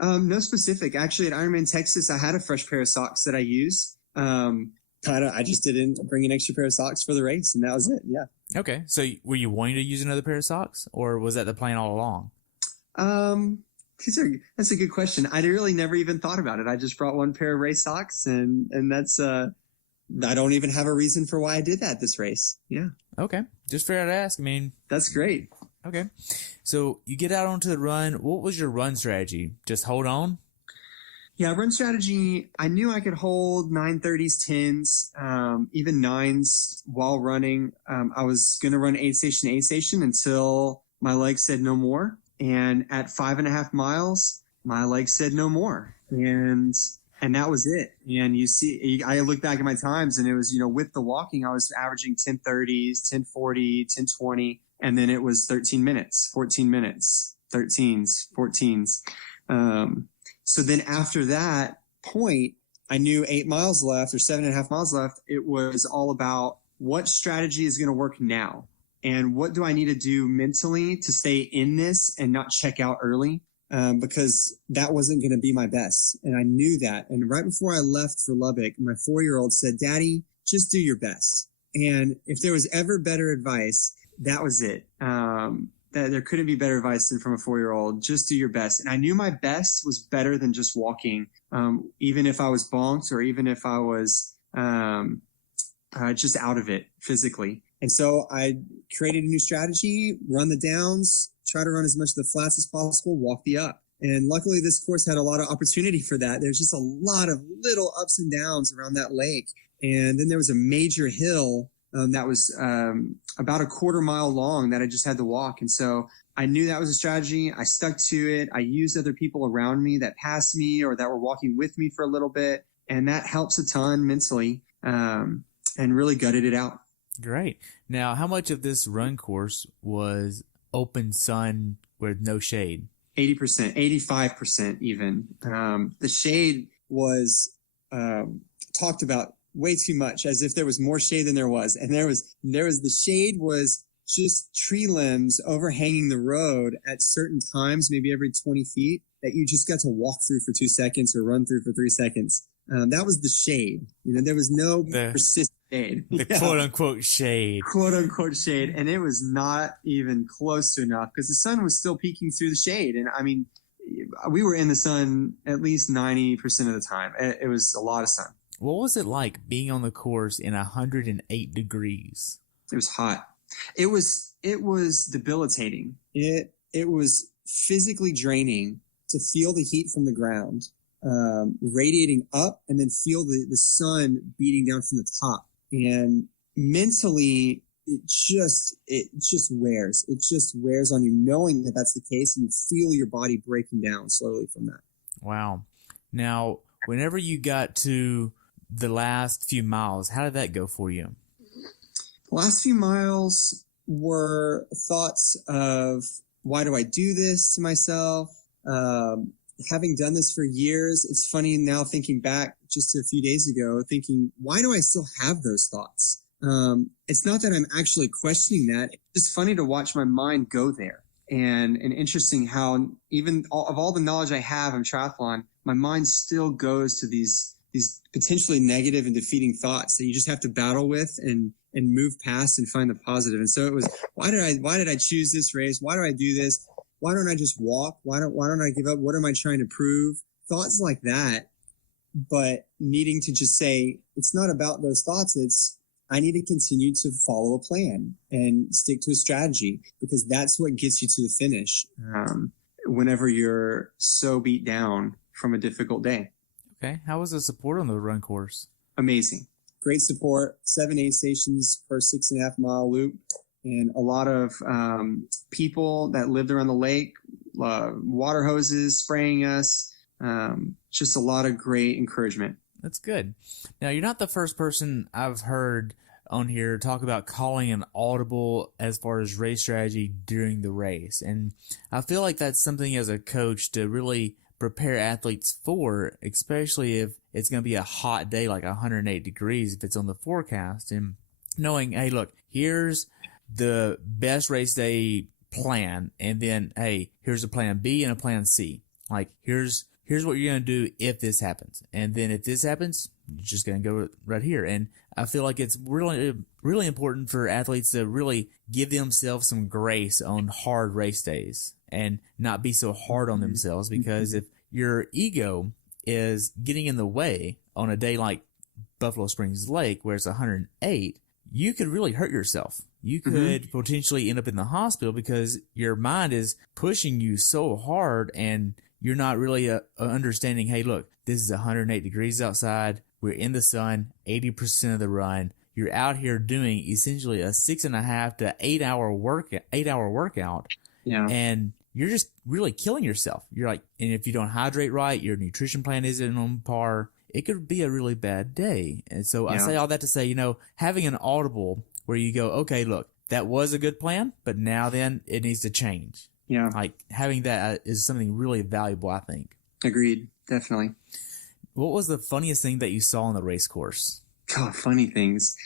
No specific. Actually, at Ironman Texas, I had a fresh pair of socks that I used. I just didn't bring an extra pair of socks for the race, and that was it. Yeah. Okay. So were you wanting to use another pair of socks, or was that the plan all along? That's a good question. I really never even thought about it. I just brought one pair of race socks, and that's I don't even have a reason for why I did that this race. Yeah. Okay. Just figured I'd ask. I mean, that's great. Okay. So you get out onto the run. What was your run strategy? Just hold on? Yeah, run strategy, I knew I could hold 9:30s, 10s, even 9s while running. I was going to run aid station until my legs said no more. And at 5.5 miles, my legs said no more. And that was it. And I look back at my times, and it was, with the walking, I was averaging 10:30s, 10:40, 10:20. And then it was 13 minutes, 14 minutes, 13s, 14s. So then after that point, I knew 8 miles left or 7.5 miles left. It was all about what strategy is going to work now, and what do I need to do mentally to stay in this and not check out early, because that wasn't going to be my best. And I knew that. And right before I left for Lubbock, my 4-year-old said, "Daddy, just do your best." And if there was ever better advice, that was it. That there couldn't be better advice than from a 4-year-old. Just do your best. And I knew my best was better than just walking, even if I was bonked or even if I was just out of it physically. And so I created a new strategy, run the downs, try to run as much of the flats as possible, walk the up. And luckily this course had a lot of opportunity for that. There's just a lot of little ups and downs around that lake. And then there was a major hill that was about a 1/4 mile long that I just had to walk. And so I knew that was a strategy. I stuck to it. I used other people around me that passed me or that were walking with me for a little bit. And that helps a ton mentally, and really gutted it out. Great. Now, how much of this run course was open sun with no shade? 80%, 85% even. The shade was talked about way too much, as if there was more shade than there was. And there was the shade was just tree limbs overhanging the road at certain times, maybe every 20 feet, that you just got to walk through for 2 seconds or run through for 3 seconds. That was the shade. There was no persistent shade. The quote unquote shade. Quote unquote shade. And it was not even close to enough because the sun was still peeking through the shade. And I mean, we were in the sun at least 90% of the time. It was a lot of sun. What was it like being on the course in 108 degrees? It was hot. It was debilitating. It was physically draining to feel the heat from the ground, radiating up, and then feel the sun beating down from the top. And mentally, it just wears. It just wears on you, knowing that that's the case, and you feel your body breaking down slowly from that. Wow. Now, whenever you got to the last few miles, how did that go for you? The last few miles were thoughts of, why do I do this to myself? Having done this for years, it's funny now thinking back just a few days ago, thinking, why do I still have those thoughts? It's not that I'm actually questioning that. It's just funny to watch my mind go there. And interesting how even of all the knowledge I have in triathlon, my mind still goes to these potentially negative and defeating thoughts that you just have to battle with and move past and find the positive. And so it was, why did I choose this race? Why do I do this? Why don't I just walk? Why don't I give up? What am I trying to prove? Thoughts like that, but needing to just say, it's not about those thoughts. It's, I need to continue to follow a plan and stick to a strategy, because that's what gets you to the finish. Whenever you're so beat down from a difficult day. Okay. How was the support on the run course? Amazing. Great support. 7 aid stations per 6.5 mile loop. And a lot of people that lived around the lake, water hoses spraying us. Just a lot of great encouragement. That's good. Now, you're not the first person I've heard on here talk about calling an audible as far as race strategy during the race. And I feel like that's something as a coach to really prepare athletes for, especially if it's going to be a hot day, like 108 degrees, if it's on the forecast, and knowing, hey, look, here's the best race day plan. And then, hey, here's a plan B and a plan C. Like, here's what you're going to do if this happens. And then if this happens, you're just going to go right here. And I feel like it's really, really important for athletes to really give themselves some grace on hard race days and not be so hard on themselves, because if your ego is getting in the way on a day like Buffalo Springs Lake, where it's 108, you could really hurt yourself. You could potentially end up in the hospital because your mind is pushing you so hard and you're not really understanding, hey, look, this is 108 degrees outside. We're in the sun 80% of the run. You're out here doing essentially a 6.5 to 8 hour workout. Yeah. And you're just really killing yourself. You're like, and if you don't hydrate right, your nutrition plan isn't on par, it could be a really bad day. And so I say all that to say, having an audible where you go, okay, look, that was a good plan, but now then it needs to change. Yeah. Like having that is something really valuable, I think. Agreed. Definitely. What was the funniest thing that you saw on the race course? God, funny things.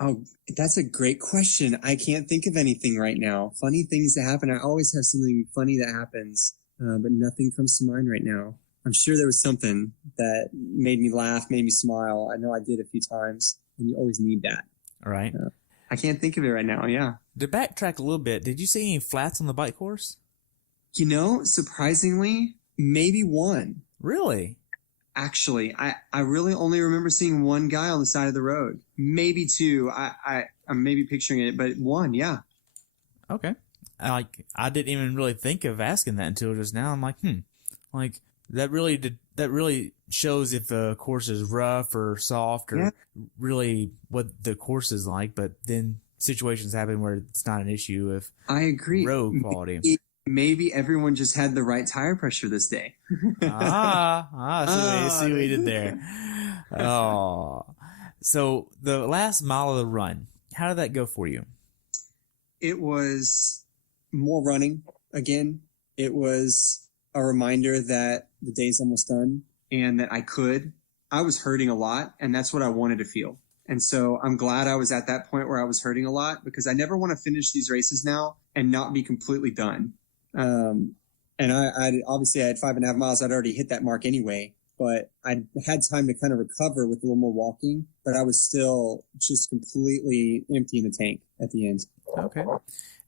Oh, that's a great question. I can't think of anything right now. Funny things that happen. I always have something funny that happens, but nothing comes to mind right now. I'm sure there was something that made me laugh, made me smile. I know I did a few times, and you always need that. All right. I can't think of it right now. Yeah. To backtrack a little bit, did you see any flats on the bike course? Surprisingly, maybe one. Really? Actually, I really only remember seeing one guy on the side of the road. Maybe two. I'm maybe picturing it, but one, yeah. Okay. I didn't even really think of asking that until just now. I'm like, like that really shows if the course is rough or soft or really what the course is like. But then situations happen where it's not an issue if I agree. Road quality. Maybe everyone just had the right tire pressure this day. See what you did there. Oh, so the last mile of the run, how did that go for you? It was more running again. It was a reminder that the day's almost done and that I was hurting a lot, and that's what I wanted to feel. And so I'm glad I was at that point where I was hurting a lot, because I never want to finish these races now and not be completely done. And I obviously I had 5.5 miles. I'd already hit that mark anyway, but I had time to kind of recover with a little more walking, but I was still just completely empty in the tank at the end. Okay.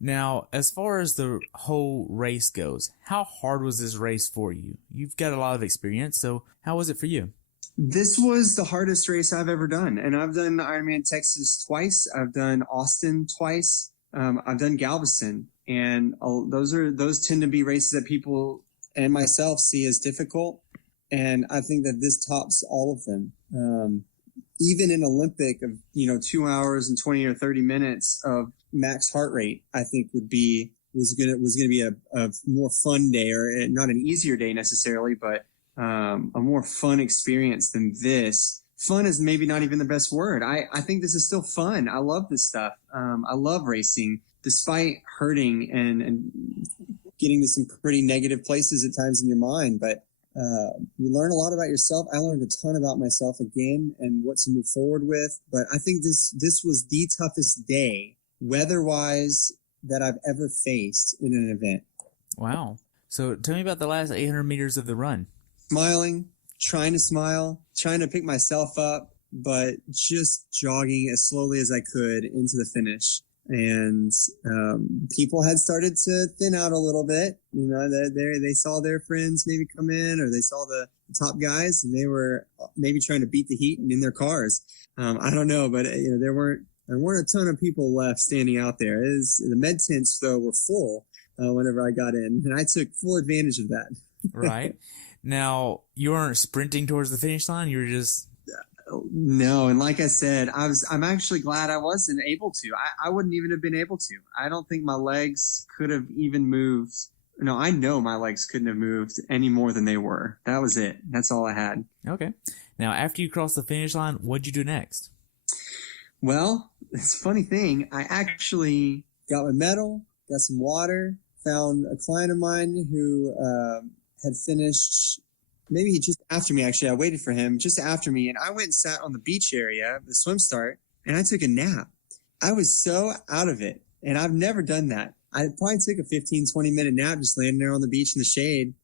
Now, as far as the whole race goes, how hard was this race for you? You've got a lot of experience, so how was it for you? This was the hardest race I've ever done. And I've done Ironman Texas twice. I've done Austin twice. I've done Galveston. And those tend to be races that people and myself see as difficult. And I think that this tops all of them. Even an Olympic of, 2 hours and 20 or 30 minutes of max heart rate, I think was going to be a more fun day, or not an easier day necessarily, but a more fun experience than this. Fun is maybe not even the best word. I think this is still fun. I love this stuff. I love racing, despite hurting and getting to some pretty negative places at times in your mind. But You learn a lot about yourself. I learned a ton about myself again and what to move forward with. But I think this was the toughest day, weather-wise, that I've ever faced in an event. Wow. So tell me about the last 800 meters of the run. Smiling, trying to smile, trying to pick myself up, but just jogging as slowly as I could into the finish. And people had started to thin out a little bit. You know, they saw their friends maybe come in, or they saw the top guys, and they were maybe trying to beat the heat and in their cars. I don't know, but you know, there weren't a ton of people left standing out there. The med tents though were full whenever I got in, and I took full advantage of that. Right. Now, you weren't sprinting towards the finish line. You were just... No, and like I said, I'm actually glad I wasn't able to. I wouldn't even have been able to. I don't think my legs could have even moved. No, I know my legs couldn't have moved any more than they were. That was it. That's all I had. Okay. Now, after you crossed the finish line, what'd you do next? Well, it's a funny thing. I actually got my medal, got some water, found a client of mine who had finished... Maybe he just after me, actually. I waited for him just after me, and I went and sat on the beach area, the swim start, and I took a nap. I was so out of it, and I've never done that. I probably took a 15, 20-minute nap just laying there on the beach in the shade,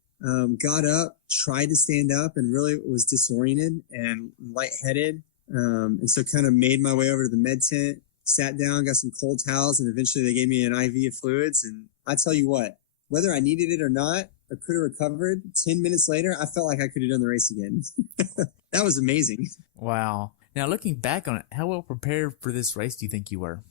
got up, tried to stand up, and really was disoriented and lightheaded, and so kind of made my way over to the med tent, sat down, got some cold towels, and eventually they gave me an IV of fluids, and I tell you what, whether I needed it or not, or could have recovered, 10 minutes later, I felt like I could have done the race again. That was amazing. Wow. Now, looking back on it, how well prepared for this race do you think you were?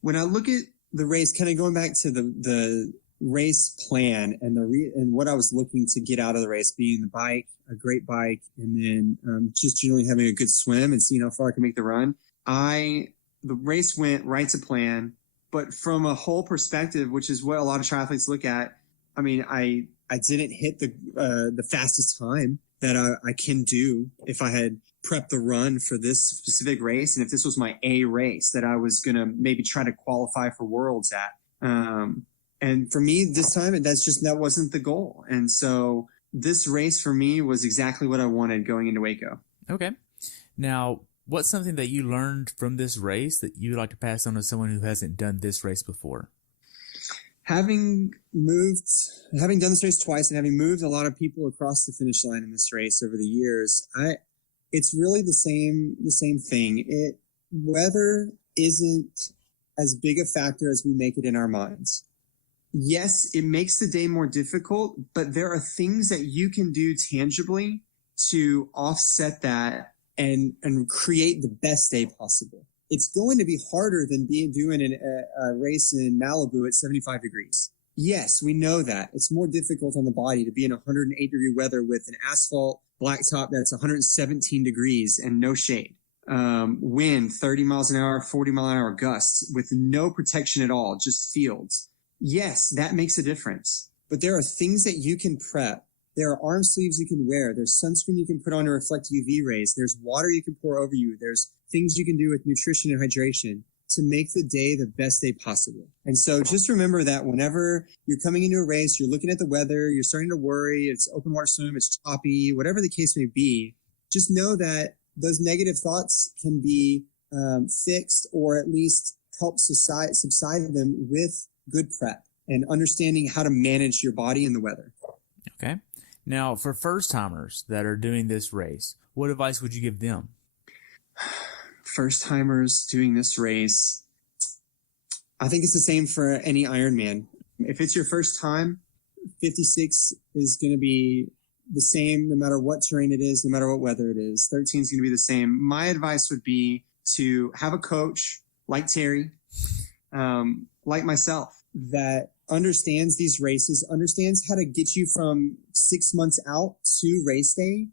When I look at the race, kind of going back to the race plan and and what I was looking to get out of the race, being the bike, a great bike, and then just generally having a good swim and seeing how far I can make the run. The race went right to plan, but from a whole perspective, which is what a lot of triathletes look at, I mean, I didn't hit the fastest time that I can do if I had prepped the run for this specific race, and if this was my A race that I was gonna maybe try to qualify for Worlds at. And for me this time, that wasn't the goal. And so this race for me was exactly what I wanted going into Waco. Okay. Now, what's something that you learned from this race that you'd like to pass on to someone who hasn't done this race before? Having done this race twice and having moved a lot of people across the finish line in this race over the years, it's really the same thing. Weather isn't as big a factor as we make it in our minds. Yes, it makes the day more difficult, but there are things that you can do tangibly to offset that and create the best day possible. It's going to be harder than doing a race in Malibu at 75 degrees. Yes, we know that. It's more difficult on the body to be in 108-degree weather with an asphalt blacktop that's 117 degrees and no shade. Wind, 30 miles an hour, 40-mile-an-hour gusts with no protection at all, just fields. Yes, that makes a difference. But there are things that you can prep. There are arm sleeves you can wear. There's sunscreen you can put on to reflect UV rays. There's water you can pour over you. There's things you can do with nutrition and hydration to make the day the best day possible. And so just remember that whenever you're coming into a race, you're looking at the weather, you're starting to worry, it's open water swim, it's choppy, whatever the case may be, just know that those negative thoughts can be fixed or at least help subside them with good prep and understanding how to manage your body and the weather. Okay. Now, for first-timers that are doing this race, what advice would you give them? First-timers doing this race, I think it's the same for any Ironman. If it's your first time, 56 is going to be the same no matter what terrain it is, no matter what weather it is. 13 is going to be the same. My advice would be to have a coach like Terry, like myself, that understands these races, understands how to get you from 6 months out to race day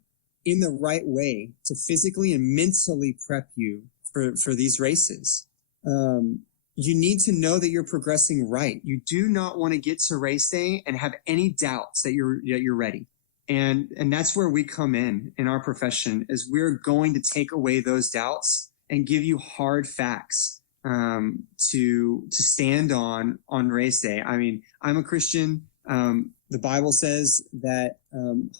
in the right way to physically and mentally prep you for these races. You need to know that you're progressing right. You do not want to get to race day and have any doubts that you're ready. And that's where we come in our profession, is we're going to take away those doubts and give you hard facts to stand on race day. I mean, I'm a Christian. The Bible says that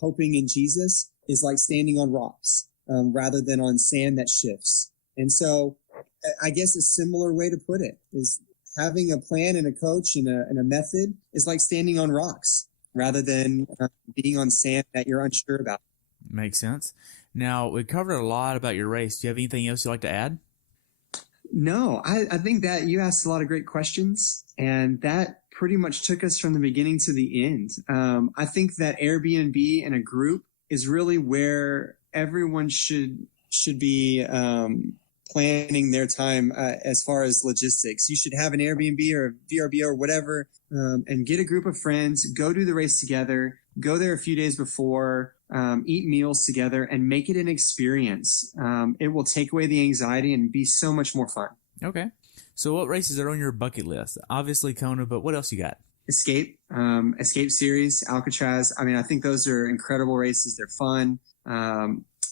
hoping in Jesus is like standing on rocks rather than on sand that shifts. And so I guess a similar way to put it is having a plan and a coach and a method is like standing on rocks rather than being on sand that you're unsure about. Makes sense. Now, we covered a lot about your race. Do you have anything else you'd like to add? No, I think that you asked a lot of great questions, and that pretty much took us from the beginning to the end. I think that Airbnb and a group is really where everyone should be planning their time as far as logistics. You should have an Airbnb or a VRBO or whatever, and get a group of friends, go do the race together, go there a few days before, eat meals together, and make it an experience. It will take away the anxiety and be so much more fun. Okay. So what races are on your bucket list? Obviously Kona, but what else you got? Escape Series, Alcatraz. I mean, I think those are incredible races. They're fun.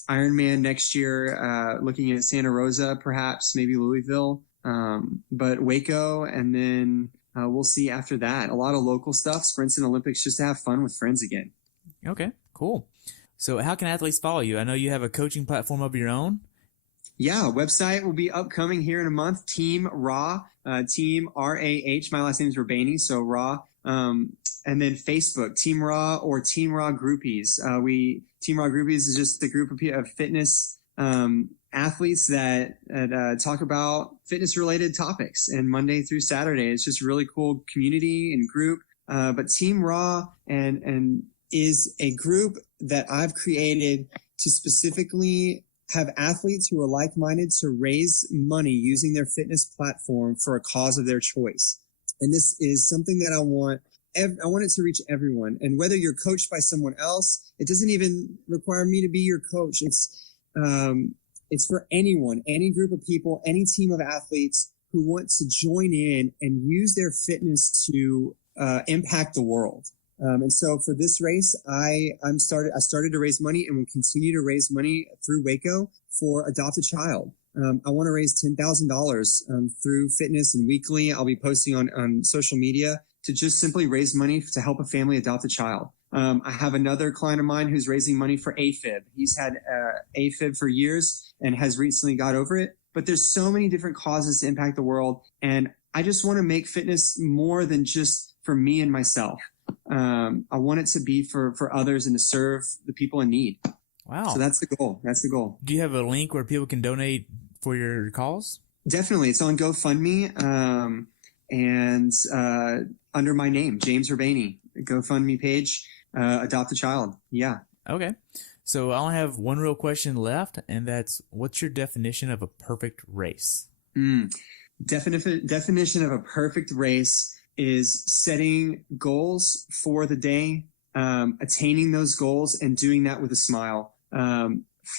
Ironman next year, looking at Santa Rosa, perhaps, maybe Louisville, but Waco, and then we'll see after that. A lot of local stuff, sprints and Olympics, just to have fun with friends again. Okay, cool. So how can athletes follow you? I know you have a coaching platform of your own. Yeah, website will be upcoming here in a month. Team Rah, Team RAH. My last name is Rahbany, so Rah. And then Facebook, Team Rah or Team Rah Groupies. Team Rah Groupies is just a group of fitness athletes that talk about fitness-related topics. And Monday through Saturday, it's just really cool community and group. But Team Rah and is a group that I've created to specifically have athletes who are like-minded to raise money using their fitness platform for a cause of their choice. And this is something that I want it to reach everyone. And whether you're coached by someone else, it doesn't even require me to be your coach. It's for anyone, any group of people, any team of athletes who want to join in and use their fitness to impact the world. And so for this race, I started to raise money and will continue to raise money through Waco for Adopt a Child. I want to raise $10,000 through fitness, and weekly I'll be posting on social media to just simply raise money to help a family adopt a child. I have another client of mine who's raising money for AFib. He's had AFib for years and has recently got over it. But there's so many different causes to impact the world, and I just want to make fitness more than just for me and myself. I want it to be for others and to serve the people in need. Wow. So that's the goal. Do you have a link where people can donate for your cause? Definitely. It's on GoFundMe, and under my name, James Rahbany, GoFundMe page, Adopt a Child. Yeah. Okay. So I only have one real question left, and that's, what's your definition of a perfect race? Definition of a perfect race is setting goals for the day, attaining those goals and doing that with a smile,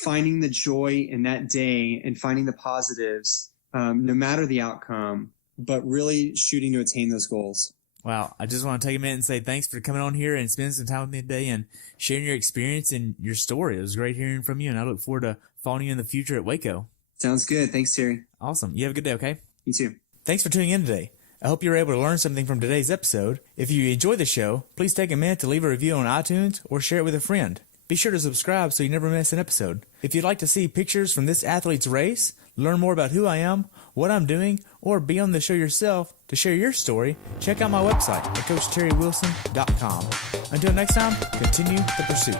finding the joy in that day and finding the positives, no matter the outcome, but really shooting to attain those goals. Wow. I just want to take a minute and say thanks for coming on here and spending some time with me today and sharing your experience and your story. It was great hearing from you, and I look forward to following you in the future at Waco. Sounds good. Thanks, Terry. Awesome. You have a good day, okay? You too. Thanks for tuning in today. I hope you were able to learn something from today's episode. If you enjoyed the show, please take a minute to leave a review on iTunes or share it with a friend. Be sure to subscribe so you never miss an episode. If you'd like to see pictures from this athlete's race, learn more about who I am, what I'm doing, or be on the show yourself to share your story, check out my website at CoachTerryWilson.com. Until next time, continue the pursuit.